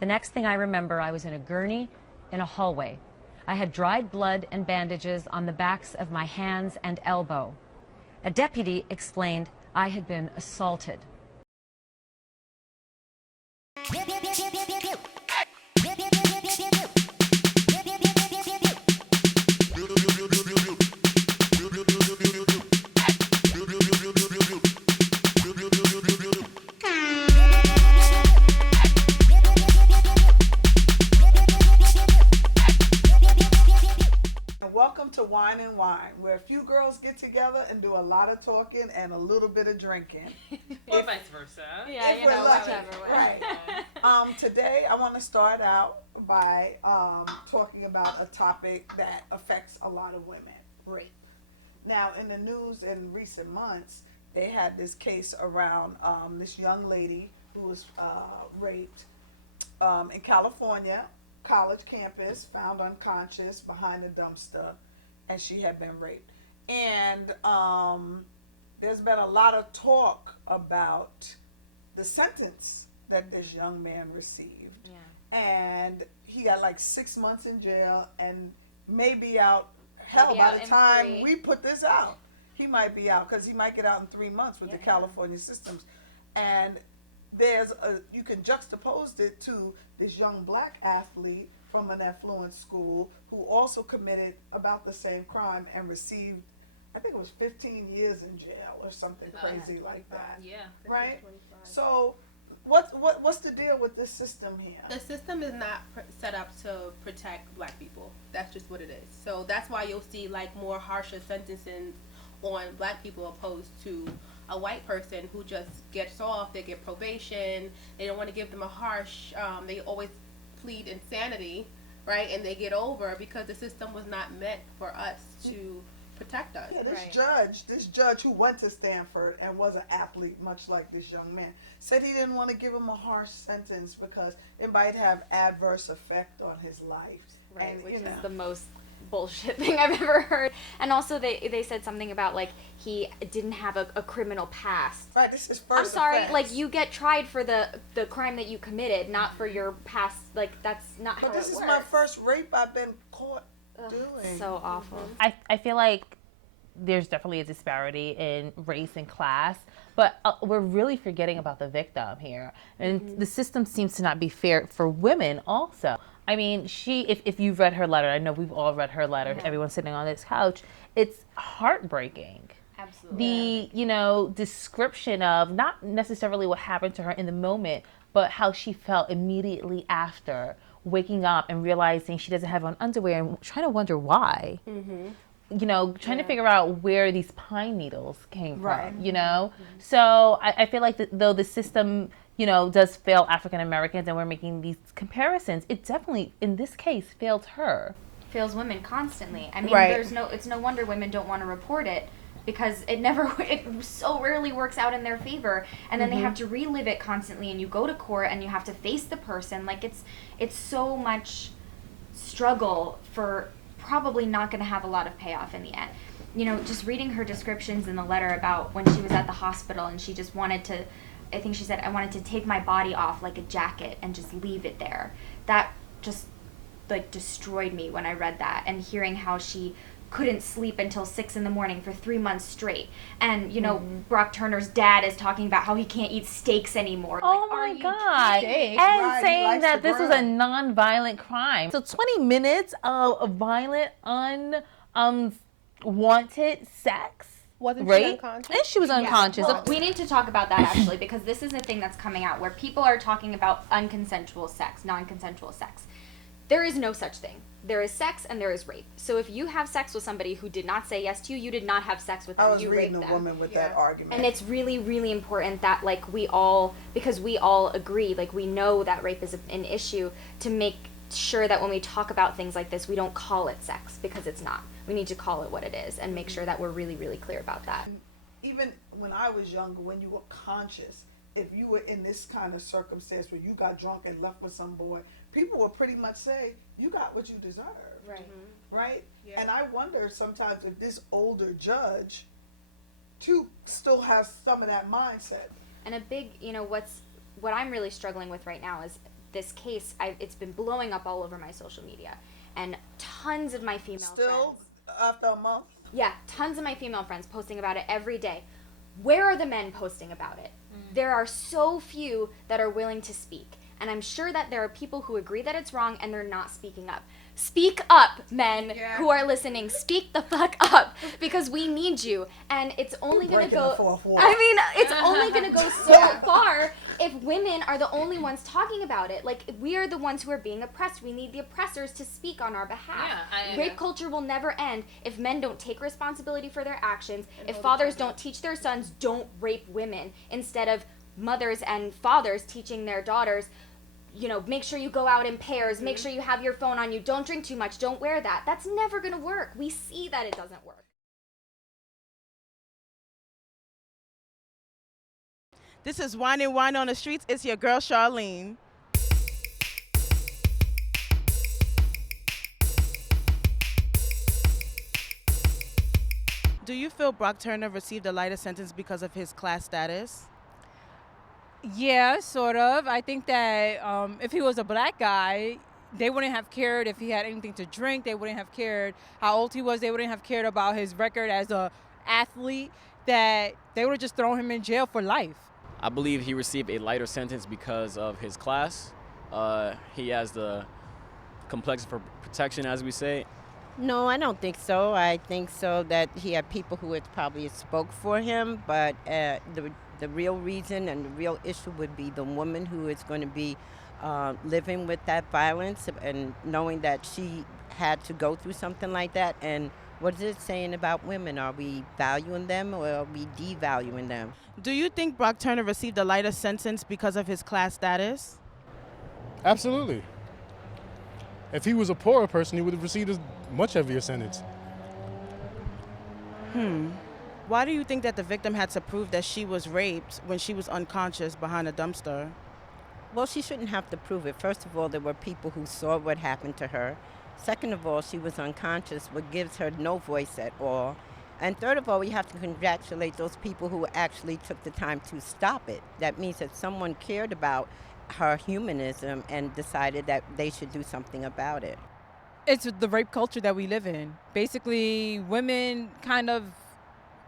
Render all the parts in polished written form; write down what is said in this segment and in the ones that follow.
The next thing I remember, I was in a gurney in a hallway. I had dried blood and bandages on the backs of my hands and elbow. A deputy explained I had been assaulted. Welcome to Whine and Whine, where a few girls get together and do a lot of talking and a little bit of drinking. Or vice versa. Yeah, you know, whichever way. Right. Today, I want to start out by talking about a topic that affects a lot of women, rape. Now, in the news in recent months, they had this case around this young lady who was raped in California. College campus, found unconscious behind a dumpster, and she had been raped. And there's been a lot of talk about the sentence that this young man received. Yeah. And he got like 6 months in jail and may be out. Hell, Maybe by out the in time 3. we put this out, he might be out because he might get out in 3 months with the California systems. And you can juxtapose it to this young black athlete from an affluent school who also committed about the same crime and received, I think it was 15 years in jail or something crazy like that. Yeah. Right? So what's the deal with this system here? The system is not set up to protect black people. That's just what it is. So that's why you'll see like more harsher sentences on black people opposed to a white person who just gets off. They get probation. They don't want to give them a harsh. They always plead insanity, right? And they get over because the system was not meant for us to protect us. Yeah, this judge who went to Stanford and was an athlete, much like this young man, said he didn't want to give him a harsh sentence because it might have adverse effect on his life. Right, And, which you know, is the most bullshit thing I've ever heard. And also they said something about like he didn't have a criminal past. right. This is first. I'm sorry, offense. like you get tried for the crime that you committed, not for your past. Like that's not how But this it is works. my first rape I've been caught doing. So awful. I feel like there's definitely a disparity in race and class, but we're really forgetting about the victim here. And the system seems to not be fair for women also. I mean, if you've read her letter, I know we've all read her letter, everyone sitting on this couch, it's heartbreaking. Absolutely. The, description of not necessarily what happened to her in the moment, but how she felt immediately after waking up and realizing she doesn't have on underwear and trying to wonder why. Trying to figure out where these pine needles came from, So I feel like though the system, does fail African Americans and we're making these comparisons, it definitely, in this case, failed her. Fails women constantly. I mean, Right. it's no wonder women don't want to report it because it so rarely works out in their favor, and then they have to relive it constantly, and you go to court and you have to face the person. Like it's so much struggle for probably not going to have a lot of payoff in the end. Just reading her descriptions in the letter about when she was at the hospital and she just wanted to, I think she said, I wanted to take my body off like a jacket and just leave it there. That just like destroyed me when I read that, and hearing how she couldn't sleep until 6 a.m. for 3 months straight. And, Brock Turner's dad is talking about how he can't eat steaks anymore. Oh like, my God. kidding me? And Right, he saying likes that to this was a grill. non-violent crime. So 20 minutes of violent, unwanted sex. Wasn't she rape? unconscious? And she was unconscious. Well, we need to talk about that actually, because this is a thing that's coming out where people are talking about unconsensual sex, non-consensual sex. There is no such thing. There is sex and there is rape. So if you have sex with somebody who did not say yes to you, you did not have sex with them. I was you reading raped a them. woman with that argument. And it's really, really important that, like, because we all agree, like, we know that rape is an issue, to make sure that when we talk about things like this, we don't call it sex, because it's not. We need to call it what it is and make sure that we're really, really clear about that. Even when I was younger, when you were conscious, if you were in this kind of circumstance where you got drunk and left with some boy, people would pretty much say, you got what you deserve. Right. Right? Yeah. And I wonder sometimes if this older judge, too, still has some of that mindset. And a big, what I'm really struggling with right now is this case, it's been blowing up all over my social media, and tons of my female Still, friends. after a month? Yeah, tons of my female friends posting about it every day. Where are the men posting about it? There are so few that are willing to speak. And I'm sure that there are people who agree that it's wrong and they're not speaking up. Speak up, men who are listening. Speak the fuck up, because we need you. And it's only going to Breaking the go... fourth wall. I mean, it's only going to go so far if women are the only ones talking about it. Like, we are the ones who are being oppressed. We need the oppressors to speak on our behalf. Rape culture will never end if men don't take responsibility for their actions, if fathers don't teach their sons, don't rape women, instead of mothers and fathers teaching their daughters, you know, make sure you go out in pairs, make sure you have your phone on you, don't drink too much, don't wear that. That's never going to work. We see that it doesn't work. This is Whine on the Streets. It's your girl, Charlene. Do you feel Brock Turner received a lighter sentence because of his class status? Yeah, sort of. I think that if he was a black guy, they wouldn't have cared if he had anything to drink. They wouldn't have cared how old he was. They wouldn't have cared about his record as a athlete. That they would have just thrown him in jail for life. I believe he received a lighter sentence because of his class. He has the complex for protection, as we say. No, I don't think so. I think so that he had people who had probably spoke for him, but the real reason and the real issue would be the woman who is going to be living with that violence and knowing that she had to go through something like that. And what is it saying about women? Are we valuing them or are we devaluing them? Do you think Brock Turner received a lighter sentence because of his class status? Absolutely. If he was a poorer person, he would have received a much heavier sentence. Why do you think that the victim had to prove that she was raped when she was unconscious behind a dumpster? Well, she shouldn't have to prove it. First of all, there were people who saw what happened to her. Second of all, she was unconscious, what gives her no voice at all. And third of all, we have to congratulate those people who actually took the time to stop it. That means that someone cared about her humanism and decided that they should do something about it. It's the rape culture that we live in. Basically, women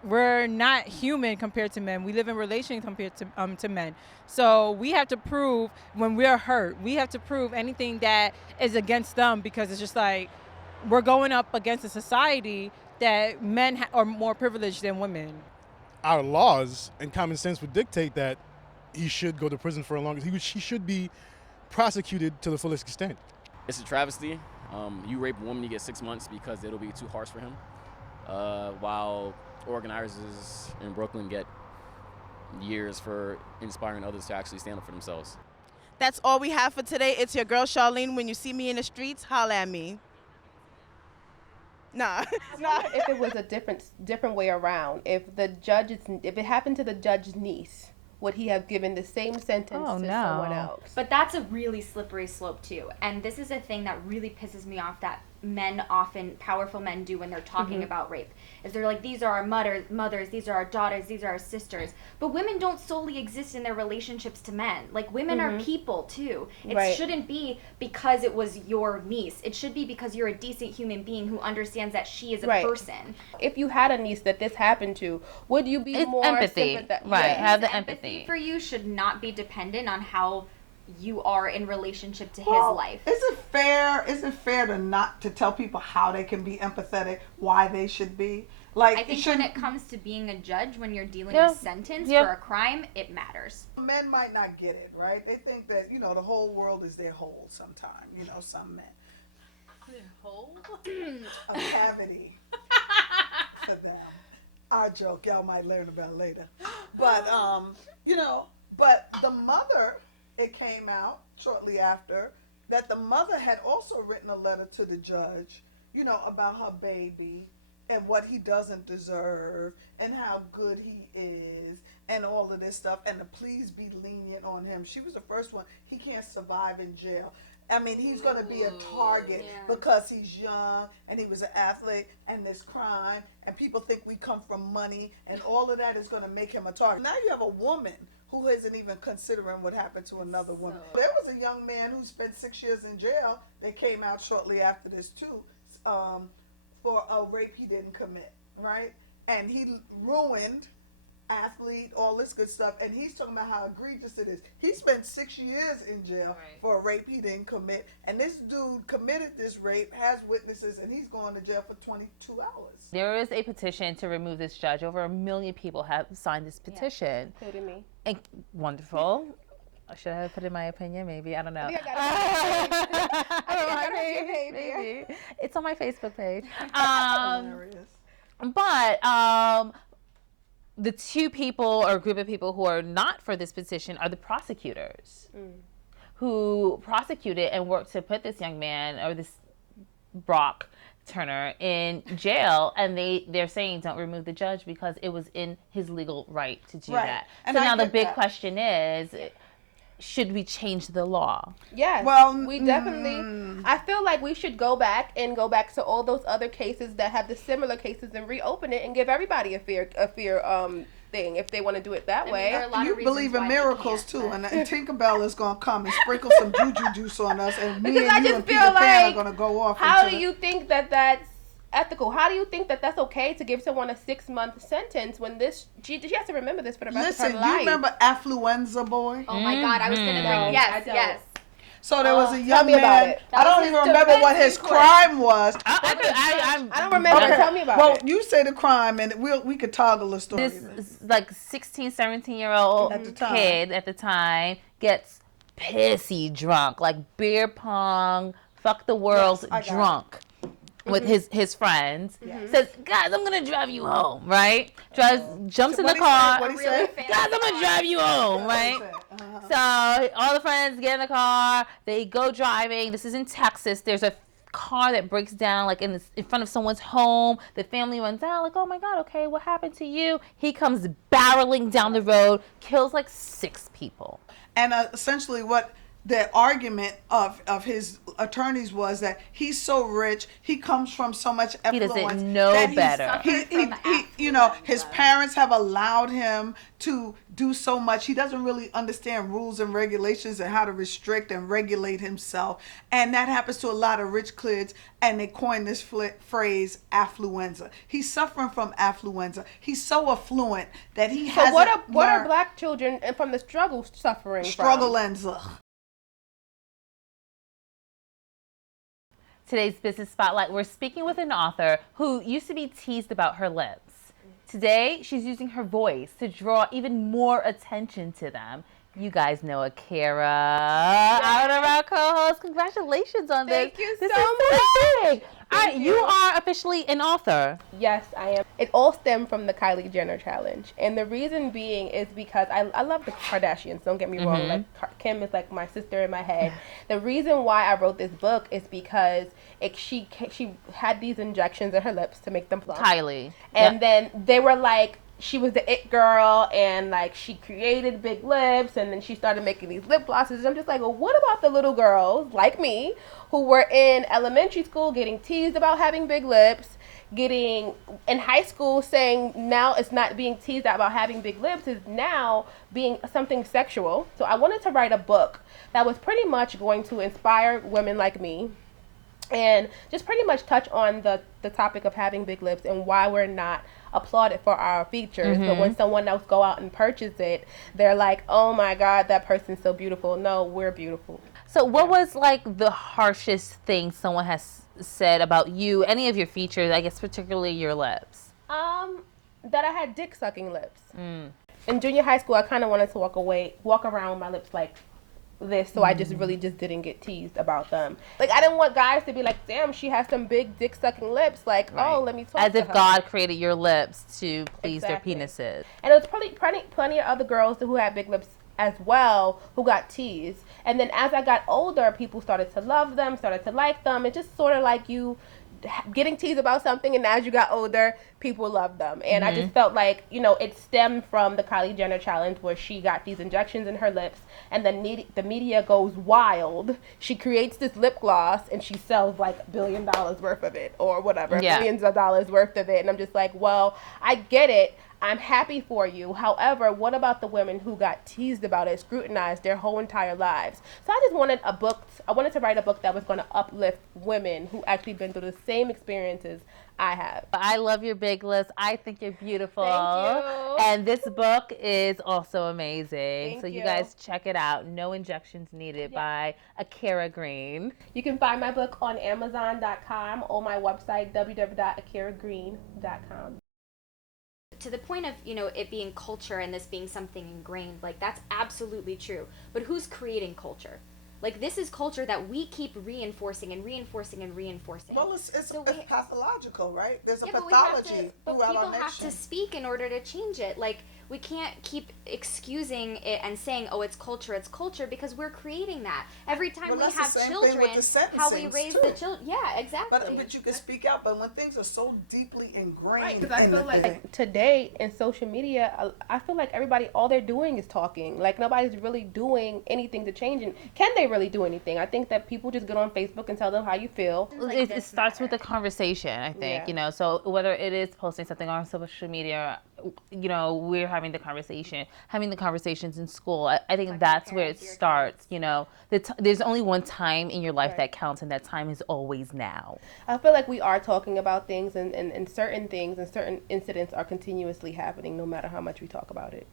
we're not human compared to men. We live in relation compared to men. So we have to prove when we're hurt. We have to prove anything that is against them, because it's just like we're going up against a society that men are more privileged than women. Our laws and common sense would dictate that he should go to prison for a long time. He should be prosecuted to the fullest extent. It's a travesty. You rape a woman, you get 6 months because it'll be too harsh for him. While organizers in Brooklyn get years for inspiring others to actually stand up for themselves. That's all we have for today. It's your girl, Charlene. When you see me in the streets, holla at me. Nah. If it was a different way around, if it happened to the judge's niece, would he have given the same sentence to someone else? But that's a really slippery slope too. And this is a thing that really pisses me off that powerful men do when they're talking about rape. Is they're like, these are our mothers, these are our daughters, these are our sisters. But women don't solely exist in their relationships to men. Like, women are people too. It shouldn't be because it was your niece. It should be because you're a decent human being who understands that she is a person. If you had a niece that this happened to, would you be more empathy. sympathetic? Right. His Have the empathy. for you should not be dependent on how you are in relationship to his life. Is it fair to tell people how they can be empathetic, why they should be? Like, I think when it comes to being a judge, when you're dealing Yeah. with sentence Yeah. for a crime, it matters. men might not get it, right? They think that, the whole world is their whole sometime, some men. Whole? A cavity for them. Our joke, y'all might learn about later. But, but the mother, it came out shortly after, that the mother had also written a letter to the judge, about her baby and what he doesn't deserve and how good he is and all of this stuff, and to please be lenient on him. She was the first one. He can't survive in jail. I mean, he's going to be a target because he's young and he was an athlete and there's crime and people think we come from money and all of that is going to make him a target. Now you have a woman who isn't even considering what happened to another woman. There was a young man who spent 6 years in jail that came out shortly after this too, for a rape he didn't commit, right? And he ruined athlete, all this good stuff, and he's talking about how egregious it is. He spent 6 years in jail for a rape he didn't commit, and this dude committed this rape, has witnesses, and he's going to jail for 22 hours. There is a petition to remove this judge. Over 1 million people have signed this petition. Including me. And, wonderful. Should I have put in my opinion? Maybe. I don't know. Maybe. It's on my Facebook page. But the two people or group of people who are not for this petition are the prosecutors who prosecuted and worked to put this young man or this Brock Turner in jail, and they're saying don't remove the judge because it was in his legal right to do that. And so now the big question is, should we change the law? Yes. Well, we definitely. I feel like we should go back to all those other cases that have the similar cases and reopen it and give everybody a fair thing if they want to do it that way. You believe in miracles too, and Tinkerbell is gonna come and sprinkle some juju juice on us, and me because and you and Peter Pan are gonna go off. How do you think that that's ethical? How do you think that that's okay to give someone a 6-month sentence when she has to remember this for the rest of her life? Listen, you remember Affluenza Boy? Oh my God, I was gonna bring yes. So there was a young man. I don't even remember what his crime was. I don't remember. Okay. Tell me about it. Well, you say the crime, and we could toggle the story. This like 16, 17-year-old kid at the time gets pissy drunk, like beer pong, fuck the world drunk. With his friends, says, "Guys, I'm gonna drive you home." Right? Jumps in the car. What he say? "Guys, I'm gonna drive you home." Right? So all the friends get in the car. They go driving. This is in Texas. There's a car that breaks down like in front of someone's home. The family runs out like, "Oh my God, okay, what happened to you?" He comes barreling down the road, kills like 6 people. And essentially what the argument of his attorneys was that he's so rich, he comes from so much affluence. He doesn't know better. His parents have allowed him to do so much. He doesn't really understand rules and regulations and how to restrict and regulate himself. And that happens to a lot of rich kids, and they coined this phrase affluenza. He's suffering from affluenza. He's so affluent that he has. So what are black children from the struggle suffering from? Struggle-enza. Today's Business Spotlight, we're speaking with an author who used to be teased about her lips. Today, she's using her voice to draw even more attention to them. You guys know Akira, out of our co-host. Congratulations on this. Thank you so much. Big. All right, you are officially an author. Yes, I am. It all stemmed from the Kylie Jenner challenge. And the reason being is because I love the Kardashians, don't get me wrong. Like Kim is like my sister in my head. The reason why I wrote this book is because she had these injections in her lips to make them plump. Kylie. And then they were like, she was the it girl, and like she created big lips, and then she started making these lip glosses. I'm just like, well, what about the little girls like me who were in elementary school getting teased about having big lips, getting in high school saying now it's not being teased about having big lips, is now being something sexual. So I wanted to write a book that was pretty much going to inspire women like me and just pretty much touch on the topic of having big lips and why we're not applauded for our features, but when someone else go out and purchase it, they're like, oh my God, that person's so beautiful. No, we're beautiful. So what was like the harshest thing someone has said about you, any of your features, I guess particularly your lips? That I had dick sucking lips. In junior high school, I kind of wanted to walk around with my lips like this, so I just didn't get teased about them. Like, I didn't want guys to be like, damn, she has some big dick sucking lips, like, oh, let me talk as to if her. God created your lips to please their penises. And it was plenty of other girls who had big lips as well who got teased. And then as I got older, people started to love them, started to like them. It's just sort of like you getting teased about something, and as you got older, people loved them. And I just felt like, it stemmed from the Kylie Jenner challenge where she got these injections in her lips, and then the media goes wild. She creates this lip gloss, and she sells like $1 billion worth of it, or whatever, millions of dollars worth of it. And I'm just like, well, I get it. I'm happy for you. However, what about the women who got teased about it, scrutinized their whole entire lives? So I just wanted I wanted to write a book that was going to uplift women who actually been through the same experiences I have. I love your big list. I think you're beautiful. Thank you. And this book is also amazing. Thank so you you. guys check it out. No Injections Needed by Akira Green. You can find my book on Amazon.com or my website, www.akiragreen.com. To the point of, it being culture and this being something ingrained, like, that's absolutely true. But who's creating culture? Like, this is culture that we keep reinforcing and reinforcing and reinforcing. Well, it's pathological, right? There's a but pathology but throughout people our nation. have to speak in order to change it. Like, we can't keep excusing it and saying, oh, it's culture, because we're creating that. Every time Well, we that's have the same children, thing with the how we sentencings, raise too. the children. Yeah, exactly. But you can speak out, but when things are so deeply ingrained, Right, because I in feel the like thing, today in social media, I feel like everybody, all they're doing is talking. Like, nobody's really doing anything to change. And can they really do anything? I think that people just get on Facebook and tell them how you feel. It starts with a conversation, I think, Yeah. so whether it is posting something on social media, we're having the conversations in school. I think that's where it starts, there's only one time in your life that counts, and that time is always now. I feel like we are talking about things, and certain things and certain incidents are continuously happening no matter how much we talk about it.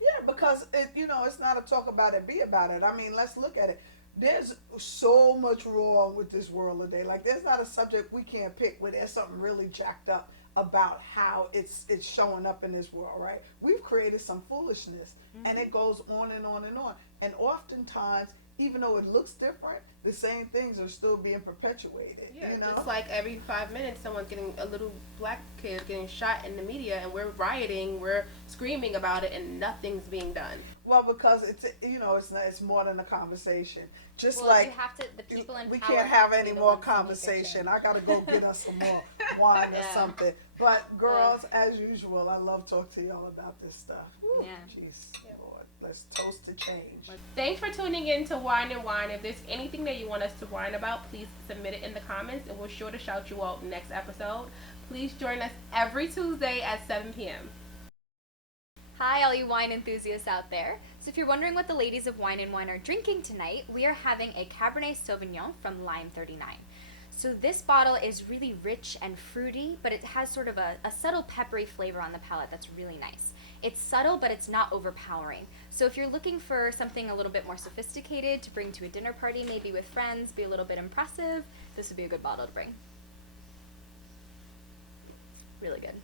yeah, because it's not a talk about it, be about it. I mean, let's look at it. There's so much wrong with this world today. Like, there's not a subject we can't pick where there's something really jacked up about how it's showing up in this world, right? We've created some foolishness, and it goes on and on and on. And oftentimes, even though it looks different, the same things are still being perpetuated. Yeah, just like every 5 minutes, someone's getting a little black kid getting shot in the media, and we're rioting, we're screaming about it, and nothing's being done. Well, because it's more than a conversation. Just Well, like you have to, the people in we power can't have have to any be the more ones to make a conversation. change. I gotta go get us some more wine or Yeah. something. But girls, as usual, I love talking to y'all about this stuff. Yeah. Jeez, Lord, let's toast to change. Thanks for tuning in to Whine and Whine. If there's anything that you want us to whine about, please submit it in the comments, and we're sure to shout you out next episode. Please join us every Tuesday at 7 p.m. Hi, all you wine enthusiasts out there. So if you're wondering what the ladies of Whine and Whine are drinking tonight, we are having a Cabernet Sauvignon from Line 39. So this bottle is really rich and fruity, but it has sort of a subtle peppery flavor on the palate that's really nice. It's subtle, but it's not overpowering. So if you're looking for something a little bit more sophisticated to bring to a dinner party, maybe with friends, be a little bit impressive, this would be a good bottle to bring. Really good.